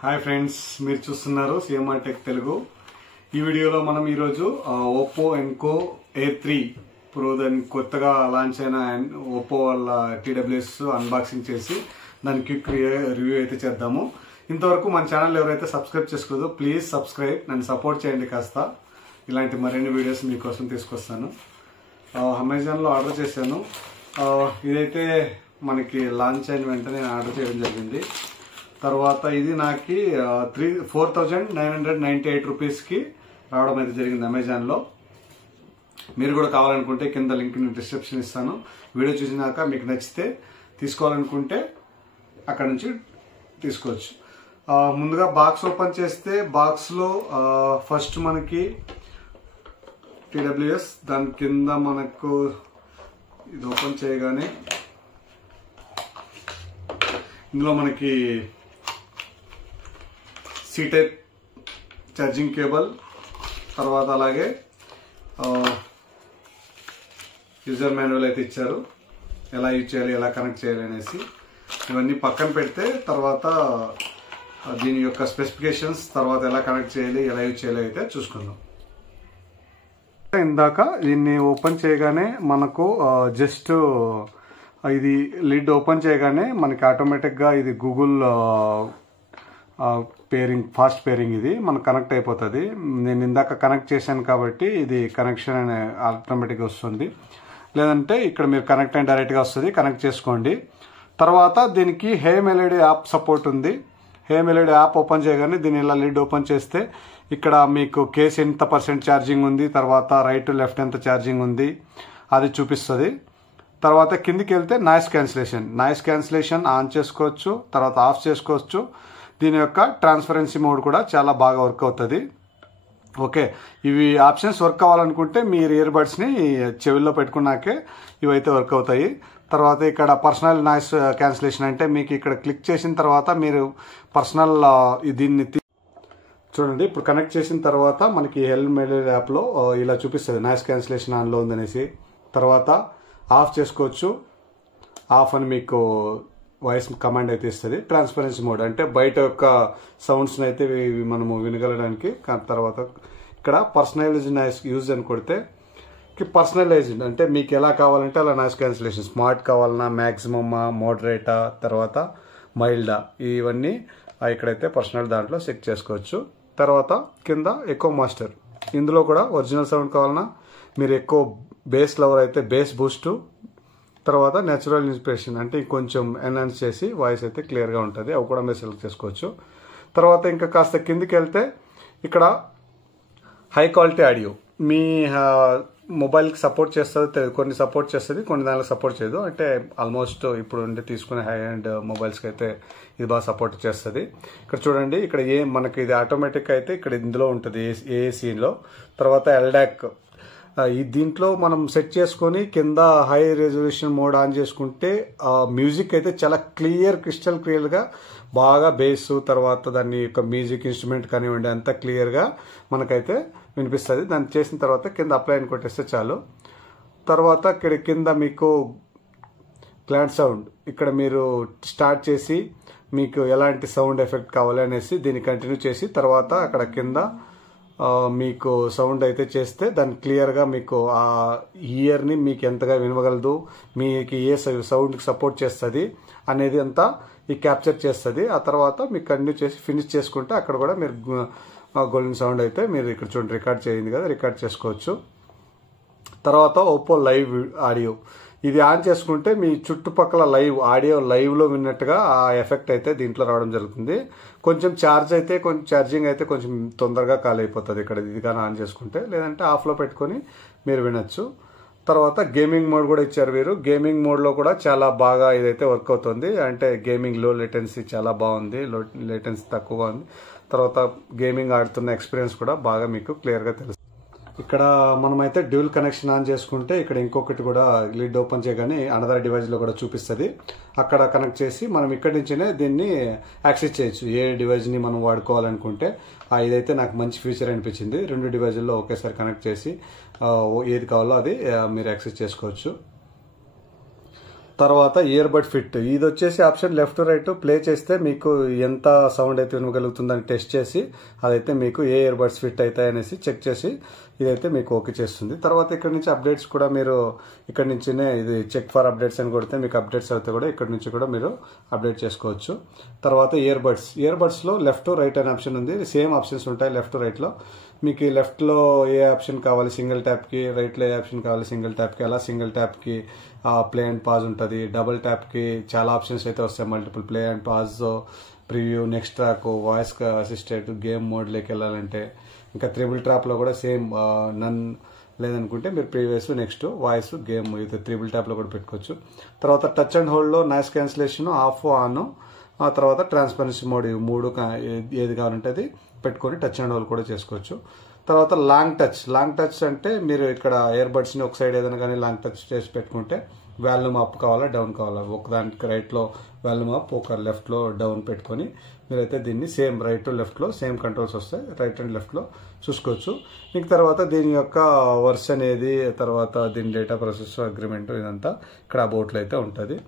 Hi friends, మీరు చూస్తున్నారు CMR tech Telugu. ఈ వీడియోలో మనం ఈరోజు ఒప్పో ఎన్కో A3 ప్రో దాని కొత్తగా లాంచ్ అయిన ఒప్పో వాళ్ళ TWS అన్బాక్సింగ్ చేసి దాని క్విక్ రివ్యూ అయితే చేద్దాము. ఇంతవరకు మన ఛానల్ ఎవరైతే సబ్స్క్రైబ్ చేసుకోదో ప్లీజ్ సబ్స్క్రైబ్, నన్ను సపోర్ట్ చేయండి కాస్త. ఇలాంటి మరిన్ని వీడియోస్ మీకోసం తీసుకొస్తాను. అమెజాన్లో ఆర్డర్ చేశాను. ఇదైతే మనకి లాంచ్ అయిన వెంటనే ఆర్డర్ చేయడం జరిగింది. తర్వాత ఇది నాకు 4,998 రూపీస్కి రావడం అయితే జరిగింది అమెజాన్లో. మీరు కూడా కావాలనుకుంటే కింద లింక్ నేను డిస్క్రిప్షన్ ఇస్తాను. వీడియో చూసినాక మీకు నచ్చితే తీసుకోవాలనుకుంటే అక్కడ నుంచి తీసుకోవచ్చు. ముందుగా బాక్స్ ఓపెన్ చేస్తే బాక్స్లో ఫస్ట్ మనకి TWS, దాని కింద మనకు ఇది ఓపెన్ చేయగానే ఇందులో మనకి C టైప్ ఛార్జింగ్ కేబుల్, తర్వాత అలాగే యూజర్ మాన్యువల్ అయితే ఇచ్చారు, ఎలా యూజ్ చేయాలి, ఎలా కనెక్ట్ చేయాలి అనేసి. ఇవన్నీ పక్కన పెడితే తర్వాత దీని యొక్క స్పెసిఫికేషన్స్, తర్వాత ఎలా కనెక్ట్ చేయాలి, ఎలా యూజ్ చేయాలి అయితే చూసుకుందాం. ఇందాక దీన్ని ఓపెన్ చేయగానే మనకు జస్ట్ ఇది లిడ్ ఓపెన్ చేయగానే మనకి ఆటోమేటిక్గా ఇది గూగుల్ పేరింగ్, ఫాస్ట్ పేరింగ్ ఇది మనకు కనెక్ట్ అయిపోతుంది. నేను ఇందాక కనెక్ట్ చేశాను కాబట్టి ఇది కనెక్షన్ అనే ఆటోమేటిక్గా వస్తుంది. లేదంటే ఇక్కడ మీరు కనెక్ట్ అయిన డైరెక్ట్గా వస్తుంది, కనెక్ట్ చేసుకోండి. తర్వాత దీనికి హే మెలోడీ యాప్ సపోర్ట్ ఉంది. హే మెలోడీ యాప్ ఓపెన్ చేయగానే దీని ఇలా లిడ్ ఓపెన్ చేస్తే ఇక్కడ మీకు కేస్ ఎంత % ఛార్జింగ్ ఉంది, తర్వాత రైట్ లెఫ్ట్ ఎంత ఛార్జింగ్ ఉంది అది చూపిస్తుంది. తర్వాత కిందికి వెళ్తే నాయిస్ క్యాన్సిలేషన్ ఆన్ చేసుకోవచ్చు, తర్వాత ఆఫ్ చేసుకోవచ్చు. దీని యొక్క ట్రాన్స్పరెన్సీ మోడ్ కూడా చాలా బాగా వర్క్ అవుతుంది. ఓకే, ఇవి ఆప్షన్స్ వర్క్ అవ్వాలనుకుంటే మీరు ఇయర్ బడ్స్ని చెవుల్లో పెట్టుకున్నాకే ఇవైతే వర్క్ అవుతాయి. తర్వాత ఇక్కడ పర్సనల్ నాయిస్ క్యాన్సిలేషన్ అంటే మీకు ఇక్కడ క్లిక్ చేసిన తర్వాత మీరు పర్సనల్ దీన్ని చూడండి. ఇప్పుడు కనెక్ట్ చేసిన తర్వాత మనకి మెయిల్ యాప్లో ఇలా చూపిస్తుంది నాయిస్ క్యాన్సిలేషన్ ఆన్లో ఉందనేసి. తర్వాత ఆఫ్ చేసుకోవచ్చు, ఆఫ్ అని మీకు వాయిస్ కమాండ్ అయితే ఇస్తుంది. ట్రాన్స్పరెన్సీ మోడ్ అంటే బయట యొక్క సౌండ్స్ని అయితే మనము వినగలడానికి. తర్వాత ఇక్కడ పర్సనలైజ్డ్ నాయిస్ యూజ్ అని కొడితే పర్సనలైజ్డ్ అంటే మీకు ఎలా కావాలంటే అలా నాయిస్ క్యాన్సిలేషన్, స్మార్ట్ కావాలన్నా, మ్యాక్సిమమ్మా, మోడరేటా, తర్వాత మైల్డా, ఇవన్నీ ఇక్కడైతే పర్సనల్ దాంట్లో సెట్ చేసుకోవచ్చు. తర్వాత కింద ఎకో మాస్టర్, ఇందులో కూడా ఒరిజినల్ సౌండ్ కావాలన్నా, మీరు ఎక్కువ బేస్ లవర్ అయితే బేస్ బూస్టు, తర్వాత న్యాచురల్ ఇన్స్పిరేషన్ అంటే కొంచెం ఎన్హాన్స్ చేసి వాయిస్ అయితే క్లియర్గా ఉంటుంది, అవి కూడా మీరు సెలెక్ట్ చేసుకోవచ్చు. తర్వాత ఇంకా కాస్త కిందికి వెళ్తే ఇక్కడ హై క్వాలిటీ ఆడియో మీ మొబైల్కి సపోర్ట్ చేస్తుంది, కొన్ని సపోర్ట్ చేస్తుంది, కొన్ని దానికి సపోర్ట్ చేయదు. అంటే ఆల్మోస్ట్ ఇప్పుడు తీసుకునే హై అండ్ మొబైల్స్కి అయితే ఇది బాగా సపోర్ట్ చేస్తుంది. ఇక్కడ చూడండి, ఇక్కడ మనకి ఇది ఆటోమేటిక్ అయితే ఇక్కడ ఇందులో ఉంటుంది ఏఏసీలో. తర్వాత ఎల్డాక్, దీంట్లో మనం సెట్ చేసుకొని కింద హై రెజల్యూషన్ మోడ్ ఆన్ చేసుకుంటే మ్యూజిక్ అయితే చాలా క్రిస్టల్ క్లియర్గా బాగా బేస్, తర్వాత దాని యొక్క మ్యూజిక్ ఇన్స్ట్రుమెంట్ కానివ్వండి అంతా క్లియర్గా మనకైతే వినిపిస్తుంది. దాన్ని చేసిన తర్వాత కింద అప్లై అని కొట్టేస్తే చాలు. తర్వాత ఇక్కడ కింద మీకు క్లాడ్ సౌండ్, ఇక్కడ మీరు స్టార్ట్ చేసి మీకు ఎలాంటి సౌండ్ ఎఫెక్ట్ కావాలి అనేసి దీన్ని కంటిన్యూ చేసి తర్వాత అక్కడ కింద మీకు సౌండ్ అయితే చేస్తే దాన్ని క్లియర్గా మీకు ఆ ఇయర్ని మీకు ఎంతగా వినగలదు, మీకు ఏ సౌండ్కి సపోర్ట్ చేస్తుంది అనేది అంతా ఈ క్యాప్చర్ చేస్తుంది. ఆ తర్వాత మీకు కంటిన్యూ చేసి ఫినిష్ చేసుకుంటే అక్కడ కూడా మీరు గోల్డెన్ సౌండ్ అయితే మీరు ఇక్కడ చూడండి రికార్డ్ చేయింది కదా, రికార్డ్ చేసుకోవచ్చు. తర్వాత ఒప్పో లైవ్ ఆడియో, ఇది ఆన్ చేసుకుంటే మీ చుట్టుపక్కల ఆడియో లైవ్లో విన్నట్టుగా ఆ ఎఫెక్ట్ అయితే దీంట్లో రావడం జరుగుతుంది. కొంచెం ఛార్జింగ్ అయితే కొంచెం తొందరగా ఖాళీ అయిపోతుంది ఇక్కడ ఇది కానీ ఆన్ చేసుకుంటే, లేదంటే ఆఫ్లో పెట్టుకొని మీరు వినొచ్చు. తర్వాత గేమింగ్ మోడ్ కూడా ఇచ్చారు వీరు. గేమింగ్ మోడ్లో కూడా చాలా బాగా ఇదైతే వర్క్ అవుతుంది. అంటే గేమింగ్ లో లేటెన్సీ చాలా బాగుంది, లేటెన్సీ తక్కువగా ఉంది. తర్వాత గేమింగ్ ఆడుతున్న ఎక్స్పీరియన్స్ కూడా బాగా మీకు క్లియర్గా తెలుస్తుంది. ఇక్కడ మనమైతే డ్యూల్ కనెక్షన్ ఆన్ చేసుకుంటే ఇక్కడ ఇంకొకటి కూడా లిడ్ ఓపెన్ చేయగానే అనదర్ డివైస్లో కూడా చూపిస్తుంది. అక్కడ కనెక్ట్ చేసి మనం ఇక్కడి నుంచినే దీన్ని యాక్సెస్ చేయొచ్చు, ఏ డివైస్ని మనం వాడుకోవాలనుకుంటే. ఇదైతే నాకు మంచి ఫీచర్ అనిపించింది. 2 డివైజుల్లో ఒకేసారి కనెక్ట్ చేసి ఏది కావాలో అది మీరు యాక్సెస్ చేసుకోవచ్చు. తర్వాత ఇయర్ బడ్ ఫిట్, ఇది వచ్చేసి ఆప్షన్ లెఫ్ట్ రైట్ ప్లే చేస్తే మీకు ఎంత సౌండ్ అయితే వినగలుగుతుందని టెస్ట్ చేసి అదైతే మీకు ఏ ఇయర్ బడ్స్ ఫిట్ అవుతాయి అనేసి చెక్ చేసి ఇదైతే మీకు ఓకే చేస్తుంది. తర్వాత ఇక్కడ నుంచి అప్డేట్స్ కూడా మీరు ఇక్కడ నుంచినే ఇది చెక్ ఫర్ అప్డేట్స్ అని కొడితే మీకు అప్డేట్స్ అయితే కూడా ఇక్కడ నుంచి కూడా మీరు అప్డేట్ చేసుకోవచ్చు. తర్వాత ఇయర్ బడ్స్లో లెఫ్ట్ రైట్ అనే ఆప్షన్ ఉంది. సేమ్ ఆప్షన్స్ ఉంటాయి లెఫ్ట్ రైట్లో. మీకు లెఫ్ట్లో ఏ ఆప్షన్ కావాలి సింగిల్ ట్యాప్కి, రైట్లో ఏ ఆప్షన్ కావాలి సింగిల్ ట్యాప్కి, అలా సింగిల్ ట్యాప్కి ప్లే అండ్ పాజ్ ఉంటుంది. డబుల్ ట్యాప్కి చాలా ఆప్షన్స్ అయితే వస్తాయి, multiple play and pause, preview, next track, voice assistant, game మోడ్లోకి వెళ్ళాలంటే. ఇంకా త్రిబుల్ ట్రాప్లో కూడా సేమ్ నన్ లేదనుకుంటే మీరు ప్రీవియస్, నెక్స్ట్, వాయిస్, గేమ్ ఇది త్రిబుల్ ట్యాప్లో కూడా పెట్టుకోవచ్చు. తర్వాత టచ్ అండ్ హోల్డ్లో నాయిస్ క్యాన్సిలేషన్ ఆఫ్ ఆన్, ఆ తర్వాత ట్రాన్స్పరెన్సీ మోడ్, ఇవి మూడు ఏది కావాలంటే అది పెట్టుకొని టచ్ అండ్ హోల్డ్ కూడా చేసుకోవచ్చు. తర్వాత లాంగ్ టచ్ అంటే మీరు ఇక్కడ ఇయర్ బడ్స్ని ఒక సైడ్ ఏదైనా కానీ లాంగ్ టచ్ చేసి పెట్టుకుంటే వాల్యూమ్ అప్ కావాలా డౌన్ కావాలా, ఒకదానికి రైట్లో వాల్యూమ్ అప్, ఒక లెఫ్ట్లో డౌన్ పెట్టుకొని మీరైతే దీన్ని సేమ్ రైట్ లెఫ్ట్లో సేమ్ కంట్రోల్స్ వస్తాయి, రైట్ అండ్ లెఫ్ట్లో చూసుకోవచ్చు. మీకు తర్వాత దీని యొక్క వర్షన్ ఏది, తర్వాత దీని డేటా ప్రాసెసర్ అగ్రిమెంట్ ఇదంతా ఇక్కడ అబౌట్లో అయితే ఉంటుంది.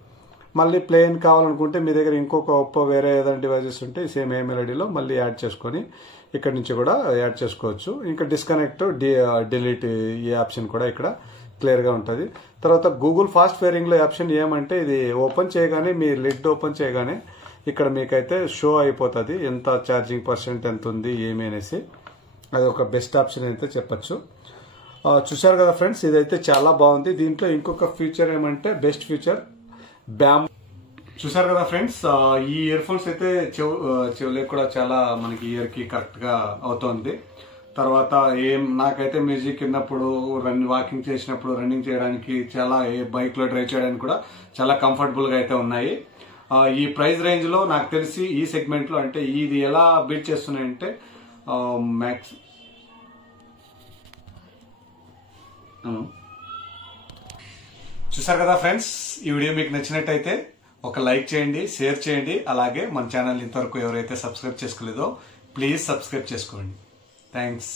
మళ్ళీ ప్లేన్ కావాలనుకుంటే మీ దగ్గర ఇంకొక ఒప్పో వేరే ఏదైనా డివైజెస్ ఉంటే సేమ్ ఈమెయిల్ ఐడిలో మళ్ళీ యాడ్ చేసుకొని ఇక్కడ నుంచి కూడా యాడ్ చేసుకోవచ్చు. ఇంకా డిస్కనెక్ట్, డిలీట్ ఈ ఆప్షన్ కూడా ఇక్కడ క్లియర్గా ఉంటుంది. తర్వాత గూగుల్ ఫాస్ట్ పేరింగ్లో ఆప్షన్ ఏమంటే ఇది ఓపెన్ చేయగానే మీ లిడ్ ఓపెన్ చేయగానే ఇక్కడ మీకైతే షో అయిపోతుంది ఎంత ఛార్జింగ్ పర్సెంట్ ఎంత ఉంది ఏమి అనేసి. అది ఒక బెస్ట్ ఆప్షన్ అయితే చెప్పచ్చు. చూశారు కదా ఫ్రెండ్స్, ఇదైతే చాలా బాగుంది. దీంట్లో ఇంకొక ఫీచర్ ఏమంటే బెస్ట్ ఫీచర్ బ్యామ్. చూసారు కదా ఫ్రెండ్స్, ఈ ఇయర్ ఫోన్స్ అయితే చెవులకు కూడా చాలా మనకి ఇయర్ కి కరెక్ట్ గా అవుతుంది. తర్వాత నాకైతే మ్యూజిక్ విన్నప్పుడు, వాకింగ్ చేసినప్పుడు, రన్నింగ్ చేయడానికి, చాలా బైక్ లో డ్రైవ్ చేయడానికి కూడా చాలా కంఫర్టబుల్ గా అయితే ఉన్నాయి. ఈ ప్రైస్ రేంజ్ లో నాకు తెలిసి ఈ సెగ్మెంట్ లో అంటే ఇది ఎలా బీట్ చేస్తున్నాయంటే మ్యాక్స్ చూసారు కదా ఫ్రెండ్స్, ఈ వీడియో మీకు నచ్చినట్టయితే ఒక లైక్ చేయండి, షేర్ చేయండి. అలాగే మన ఛానల్ ఇంతవరకు ఎవరైతే సబ్స్క్రైబ్ చేసుకోలేదో ప్లీజ్ సబ్స్క్రైబ్ చేసుకోండి. థ్యాంక్స్.